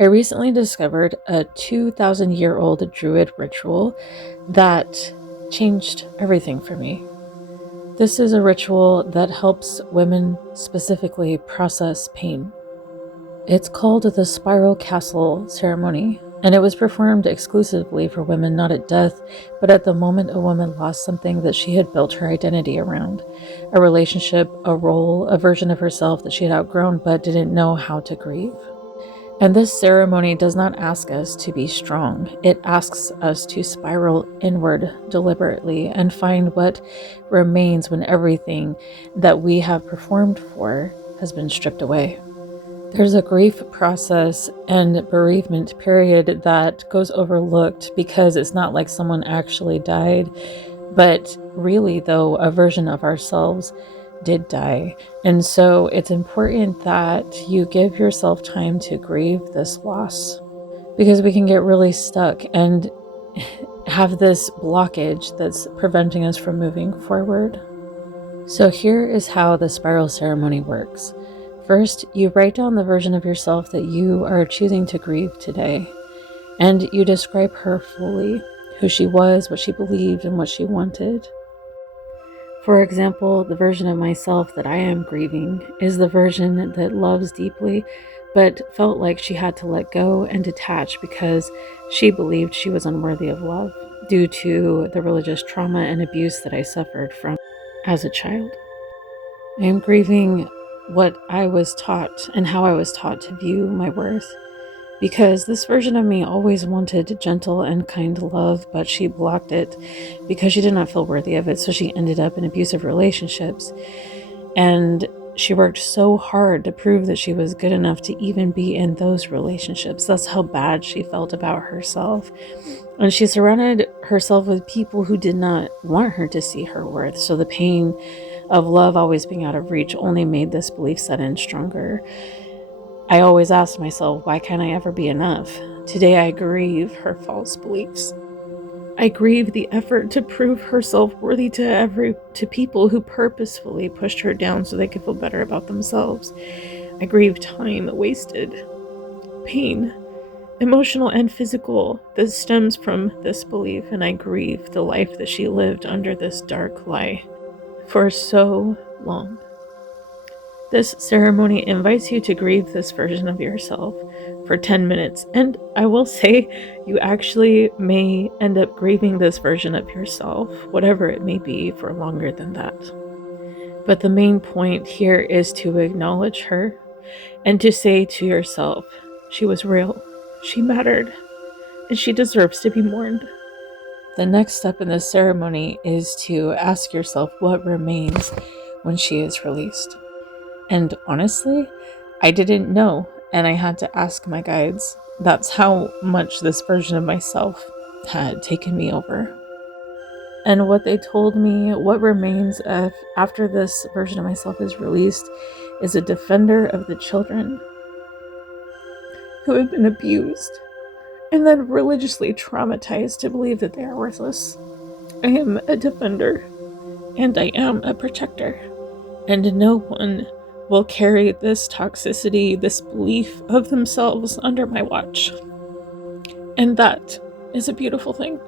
I recently discovered a 2,000-year-old Druid ritual that changed everything for me. This is a ritual that helps women specifically process pain. It's called the Spiral Castle Ceremony, and it was performed exclusively for women not at death, but at the moment a woman lost something that she had built her identity around. A relationship, a role, a version of herself that she had outgrown but didn't know how to grieve. And this ceremony does not ask us to be strong. It asks us to spiral inward deliberately and find what remains when everything that we have performed for has been stripped away. There's a grief process and bereavement period that goes overlooked because it's not like someone actually died, but really, though, a version of ourselves did die. And so it's important that you give yourself time to grieve this loss, because we can get really stuck and have this blockage that's preventing us from moving forward. So here is how the spiral ceremony works. First, you write down the version of yourself that you are choosing to grieve today, and you describe her fully, who she was, what she believed, and what she wanted. For example, the version of myself that I am grieving is the version that loves deeply, but felt like she had to let go and detach because she believed she was unworthy of love due to the religious trauma and abuse that I suffered from as a child. I am grieving what I was taught and how I was taught to view my worth, because this version of me always wanted gentle and kind love, but she blocked it because she did not feel worthy of it, so she ended up in abusive relationships. And she worked so hard to prove that she was good enough to even be in those relationships. That's how bad she felt about herself. And she surrounded herself with people who did not want her to see her worth. So the pain of love always being out of reach only made this belief set in stronger. I always asked myself, why can't I ever be enough? Today I grieve her false beliefs. I grieve the effort to prove herself worthy to people who purposefully pushed her down so they could feel better about themselves. I grieve time wasted, pain, emotional and physical, that stems from this belief, and I grieve the life that she lived under this dark lie for so long. This ceremony invites you to grieve this version of yourself for 10 minutes, and I will say you actually may end up grieving this version of yourself, whatever it may be, for longer than that. But the main point here is to acknowledge her and to say to yourself, she was real, she mattered, and she deserves to be mourned. The next step in this ceremony is to ask yourself what remains when she is released. And honestly, I didn't know, and I had to ask my guides. That's how much this version of myself had taken me over. And what they told me, what remains after this version of myself is released, is a defender of the children who have been abused and then religiously traumatized to believe that they are worthless. I am a defender, and I am a protector, and no one will carry this toxicity, this belief of themselves under my watch. And that is a beautiful thing.